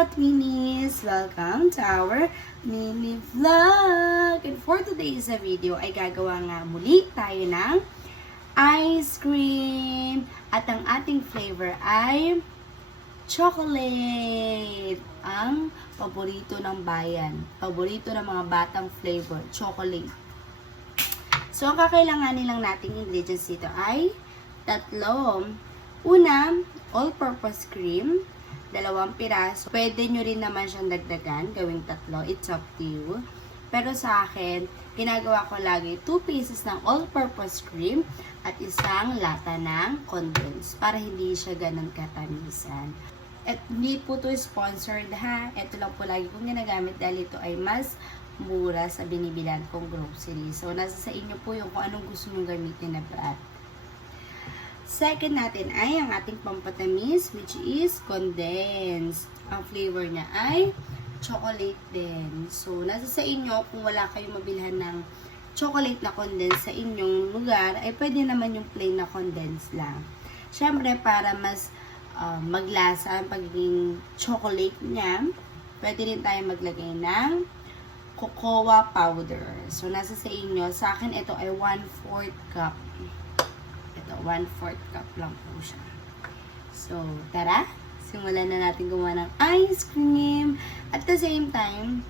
ka-Twinnies! Welcome to our mini vlog! And for today's video ay gagawa nga muli tayo ng ice cream. At ang ating flavor ay chocolate. Ang paborito ng bayan. Paborito ng mga batang flavor, chocolate. So, ang kakailanganin lang nating ingredients dito ay tatlo. Una, all-purpose cream. 2 piraso. Pwede nyo rin naman siyang dagdagan, gawing 3. It's up to you. Pero sa akin, ginagawa ko lagi 2 pieces ng all-purpose cream at isang lata ng condensed para hindi siya ganun katamisan. At hindi po to sponsored ha. Ito lang po lagi kong ginagamit dahil ito ay mas mura sa binibilan kong grocery. So, nasa sa inyo po yung kung anong gusto mong gamitin na brand. Second natin ay ang ating pampatamis, which is condensed. Ang flavor niya ay chocolate din. So, nasa sa inyo, kung wala kayong mabilhan ng chocolate na condensed sa inyong lugar, ay pwede naman yung plain na condensed lang. Siyempre, para mas maglasa ang pagiging chocolate niya, pwede rin tayo maglagay ng cocoa powder. So, nasa sa inyo, sa akin ito ay 1/4 cup. 1/4 cup lang po siya. So, tara, simulan na natin gumawa ng ice cream. At the same time,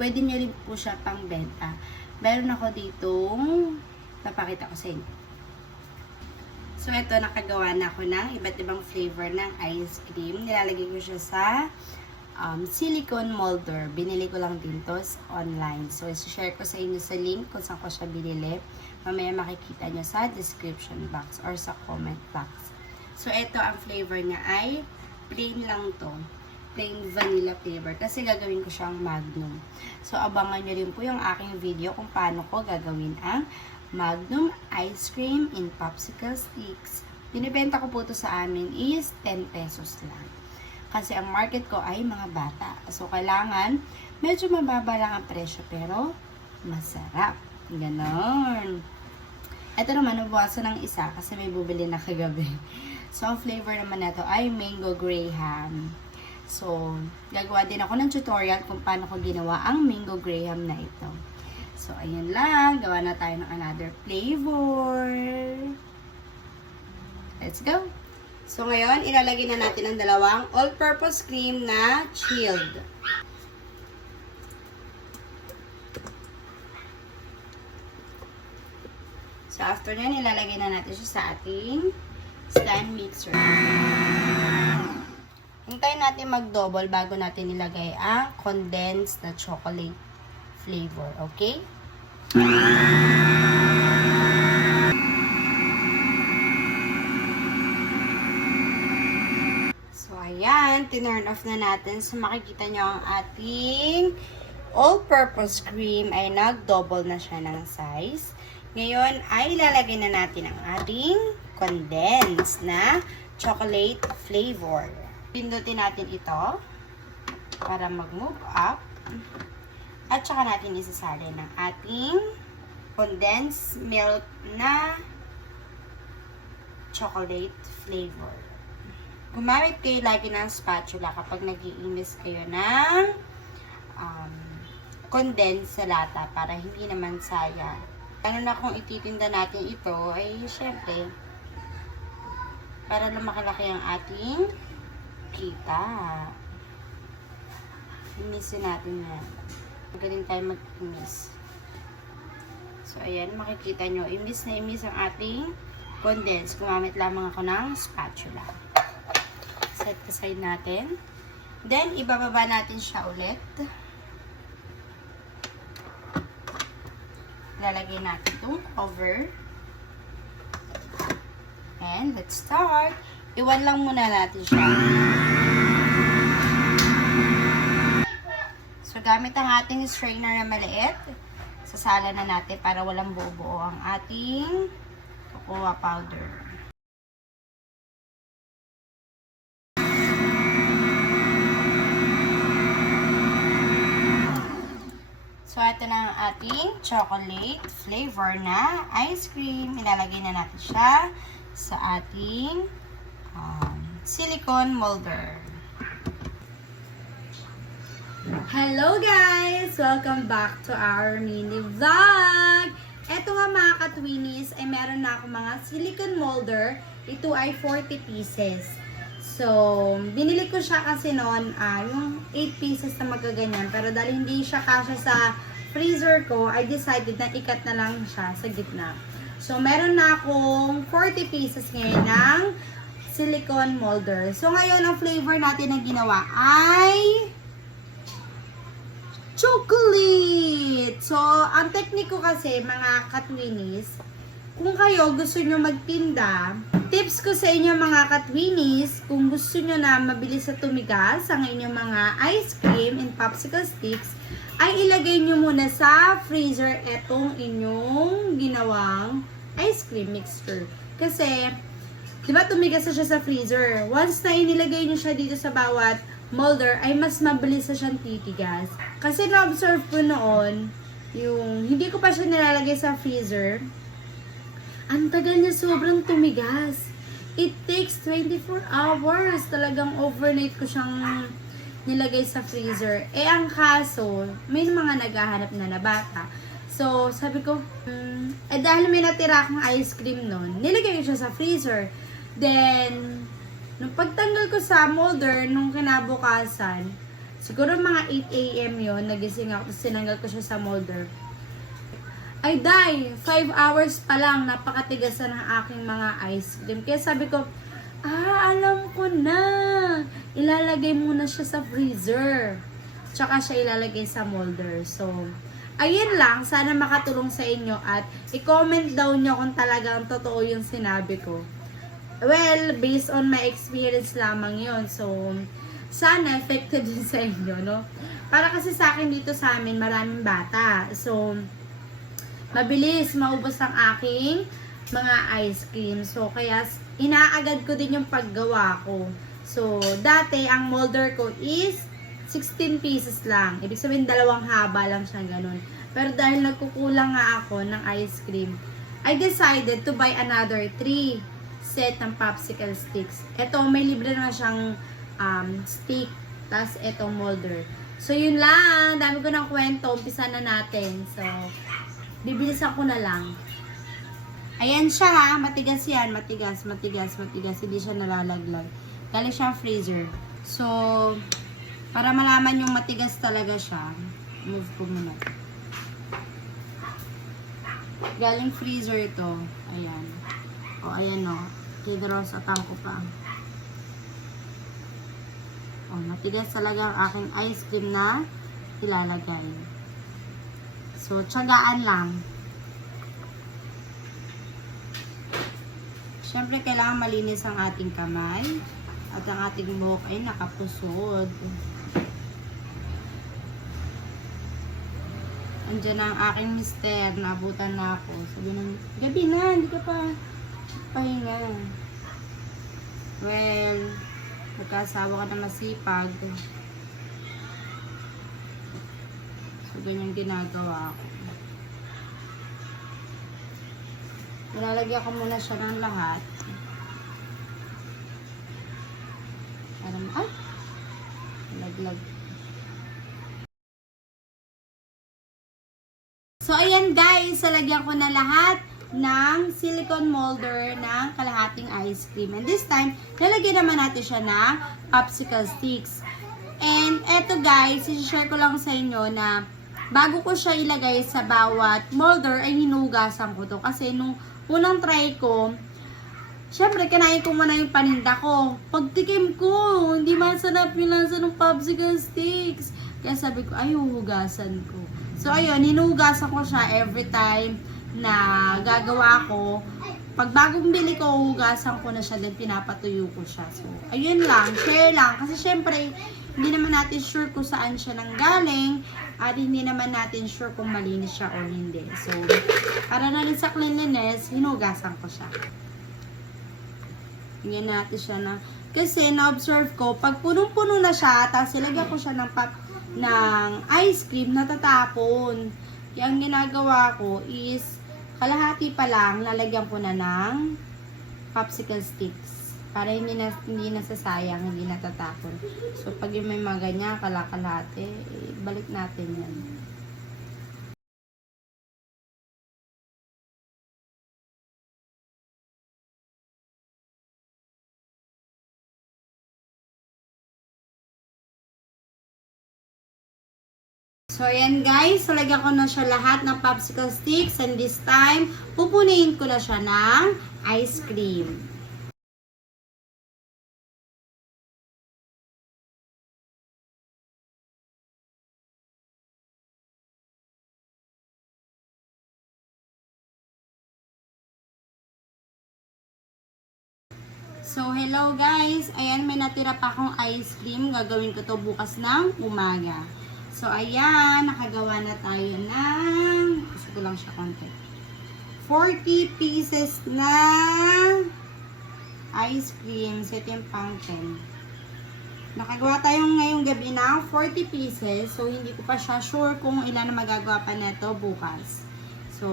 pwede nyo rin po siya pang benta. Meron ako ditong papakita ko sa inyo. So, ito, nakagawa na ako ng iba't ibang flavor ng ice cream. Nilalagay ko siya sa silicone molder. Binili ko lang din to online. So, isi-share ko sa inyo sa link kung saan ko siya binili. Mamaya makikita nyo sa description box or sa comment box. So, ito ang flavor niya ay plain lang to. Plain vanilla flavor. Kasi gagawin ko siyang magnum. So, abangan nyo rin po yung aking video kung paano ko gagawin ang magnum ice cream in popsicle sticks. Binibenta ko po to sa amin is 10 pesos lang. Kasi ang market ko ay mga bata. So, kailangan medyo mababa lang ang presyo pero masarap. Ganon. Ito naman, nabawasan ng isa kasi may bubili na kagabi. So, ang flavor naman na ito ay mango graham. So, gagawa din ako ng tutorial kung paano ko ginawa ang mango graham na ito. So, ayun lang. Gawa na tayo ng another flavor. Let's go! So, ngayon, ilalagay na natin ang 2 all-purpose cream na chilled. So, after nyan, ilalagay na natin siya sa ating stand mixer. Hintayin natin mag-double bago natin ilagay ang condensed na chocolate flavor. Okay? So, ayan. Tinurn off na natin. So, makikita nyo ang ating all-purpose cream ay nag-double na siya ng size. Ngayon, ay ilalagay na natin ang ating condensed na chocolate flavor. Pindutin natin ito para mag-move up. At saka natin isasali ng ating condensed milk na chocolate flavor. Gumamit kayo lagi ng spatula kapag nag-iimbis kayo ng condensed sa lata para hindi naman sayang. Ano na kung ititinda natin ito, ay syempre, para lumakalaki ang ating kita. Imisin natin yan. Magaling tayo mag-imis. So, ayan, makikita nyo, imis na imis ang ating condensed. Gumamit lamang ako ng spatula. Set aside natin. Then, ibababa natin siya ulit. Lalagay natin itong cover. And let's start. Iwan lang muna natin siya. So, gamit ang ating strainer na maliit, sasala na natin para walang buo-buo ang ating cocoa powder. So, ito na ang ating chocolate flavor na ice cream. Ilalagay na natin siya sa ating silicone molder. Hello guys! Welcome back to our mini vlog! Eto nga mga ka-twinnies ay meron na ako mga silicone molder. Ito ay 40 pieces. So, binili ko siya kasi noon yung 8 pieces na magaganyan. Pero dahil hindi siya kasya sa freezer ko, I decided na ikat na lang siya sa gitna. So, meron na akong 40 pieces ngayon ng silicone molder. So, ngayon ang flavor natin na ginawa ay chocolate! So, ang technique ko kasi, mga katwinis, kung kayo gusto nyo magtinda, tips ko sa inyo mga katwinis, kung gusto nyo na mabilis sa tumigas ang inyong mga ice cream and popsicle sticks, ay ilagay nyo muna sa freezer etong inyong ginawang ice cream mixture. Kasi, di ba tumigas na siya sa freezer? Once na inilagay nyo siya dito sa bawat molder, ay mas mabilis na siyang titigas. Kasi na-observe ko noon, yung hindi ko pa siya nilalagay sa freezer, ang tagal niya sobrang tumigas. It takes 24 hours. Talagang overnight ko siyang nilagay sa freezer. Eh, ang kaso, may mga naghahanap na bata. So, sabi ko, dahil may natira akong ice cream noon, nilagay ko siya sa freezer. Then, nung pagtanggal ko sa molder, nung kinabukasan, siguro mga 8 AM yon, nagising ako, sinanggal ko siya sa molder. Ay, 5 hours pa lang, napakatigasan ng aking mga ice cream. Kaya sabi ko, alam ko na, ilalagay muna siya sa freezer. Tsaka siya ilalagay sa molder. So, ayun lang, sana makatulong sa inyo at i-comment down nyo kung talagang totoo yung sinabi ko. Well, based on my experience lamang yon. So, sana effective din sa inyo, no? Para kasi sa akin dito sa amin, maraming bata. So, mabilis maubos ang aking mga ice cream. So, kaya inaagad ko din yung paggawa ko. So, dati, ang molder ko is 16 pieces lang. Ibig sabihin, 2 haba lang siya, ganun. Pero dahil nagkukulang nga ako ng ice cream, I decided to buy another 3 set ng popsicle sticks. Ito, may libre naman siyang stick. Tapos, itong molder. So, yun lang. Dami ko ng kwento. Umpisa na natin. So, bibilisan ko na lang. Ayan siya ha. Matigas yan. Matigas. Hindi siya nalalaglag. Galing siya freezer. So, para malaman yung matigas talaga siya, move ko muna. Galing freezer ito. Ayan. O, ayan o. Kidros at ko pa. O, matigas talaga ang aking ice cream na ilalagay. So, tiyagaan lang. Siyempre, kailangan malinis ang ating kamay. At ang ating buhok ay nakapusod. Andiyan na ang aking mister. Naabutan na ako. Sabi ng, gabi na, hindi ka pa pahinga. Well, nagkasawa ka na masipag. So, ganyan ginagawa ko. Nilalagyan ko muna siya ng lahat. Ay! Laglag. So, ayan guys. Salagyan ko na lahat ng silicone molder ng kalahating ice cream. And this time, lalagyan naman natin siya ng popsicle sticks. And eto guys, i-share ko lang sa inyo na bago ko siya ilagay sa bawat molder, ay hinugasan ko to. Kasi nung unang try ko, syempre, kinain ko muna yung paninda ko. Pagtikim ko, hindi masarap yung lasa ng popsicle sticks. Kaya sabi ko, ay, huhugasan ko. So, ayun, hinuhugasan ko siya every time na gagawa ko. Pag bagong bili ko, hugasan ko na siya, then pinapatuyo ko siya. So, ayun lang, share lang. Kasi syempre, hindi naman natin sure kung saan siya nanggaling, at hindi naman natin sure kung malinis siya or hindi. So, para na rin sa cleanliness, hinugasan ko siya. Tingnan natin siya na, kasi na-observe ko, pag punong-puno na siya, tapos ilagyan ko siya ng ice cream, natatapon. Kaya ang ginagawa ko is, kalahati pa lang, lalagyan ko na ng popsicle sticks. Para hindi nasasayang, hindi natatapon. So, pag yung may mga ganyan, kalakalate, balik natin yan. So, ayan guys. So, lagyan ko na siya lahat ng popsicle sticks. And this time, pupunayin ko na siya ng ice cream. So, hello guys. Ayan, may natira pa akong ice cream. Gagawin ko to bukas ng umaga. So, ayan, nakagawa na tayo ng, gusto ko lang siya konti, 40 pieces na ice cream. So, ito yung pang 10. Nakagawa tayo ngayong gabi ng 40 pieces. So, hindi ko pa siya sure kung ilan na magagawa pa neto bukas. So,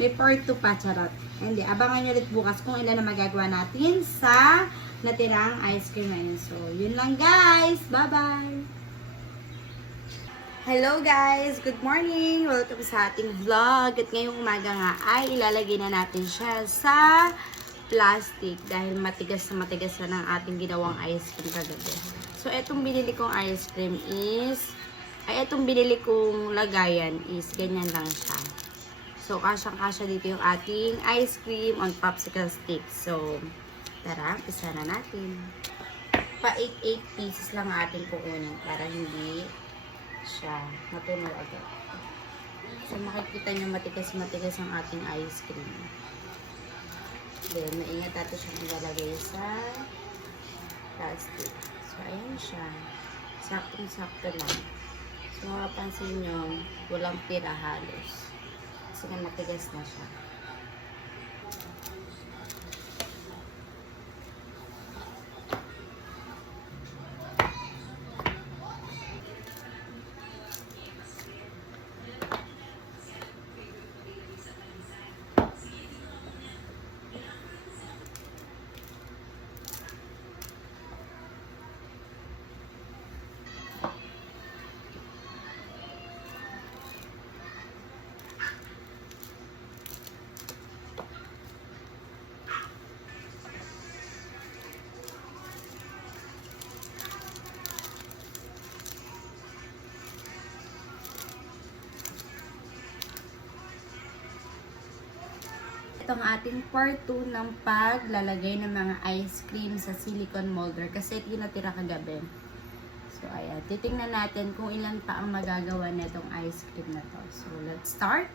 may part 2 pa, charot. Hindi, abangan nyo ulit bukas kung ilan na magagawa natin sa natirang ice cream ngayon. So, yun lang guys. Bye-bye! Hello guys! Good morning! Welcome sa ating vlog. At ngayong umaga nga ay ilalagay na natin siya sa plastic dahil matigas na ng ating ginawang ice cream kagabi. So, etong binili kong ice cream is, etong binili kong lagayan is ganyan lang siya. So, kasyang-kasya dito yung ating ice cream on popsicle sticks. So, tara, umpisa na natin. Pa 8 pieces lang ating kukunin para hindi siya matunaw agad. So, makikita nyo matigas ang ating ice cream. Then, maingat natin siyang ilalagay sa plastic. So, ayan siya. Saktong-sakto lang. So, mapapansin nyo, walang tira halos. Kasi nga matigas na siya. Ito ang ating part 2 ng paglalagay ng mga ice cream sa silicone molder kasi ito yung natira kagabi. So, ayan. Titingnan natin kung ilan pa ang magagawa na itong ice cream na to. So, let's start.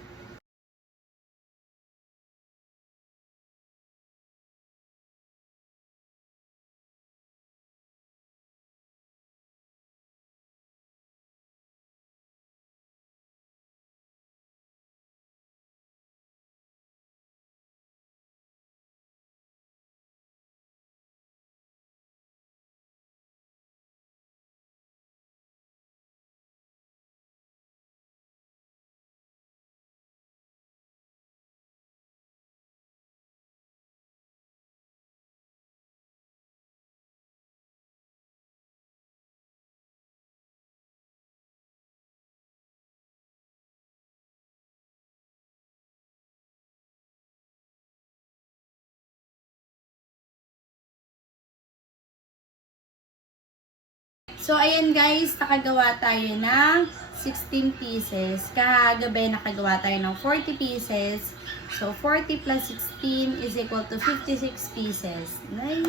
So, ayan guys, nakagawa tayo ng 16 pieces. Kagabi nakagawa tayo ng 40 pieces. So, 40 plus 16 is equal to 56 pieces. Nice!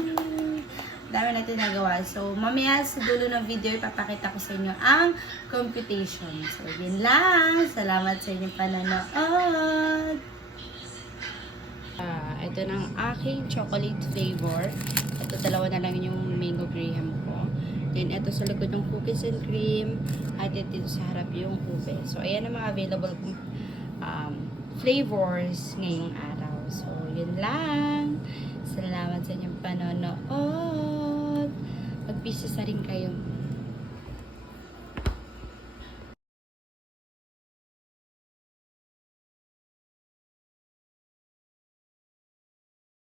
Dami natin nagawa. So, mamaya sa dulo ng video, ipapakita ko sa inyo ang computation. So, yun lang. Salamat sa inyong panonood. Ito ng aking chocolate flavor. Ito, dalawa na lang yung mango graham ko. Then, ito sa likod yung cookies and cream. At ito sa harap yung ube. So, ayan ang mga available flavors ngayong araw. So, yun lang. Salamat sa inyong panonood. Mag-pieces na rin kayo.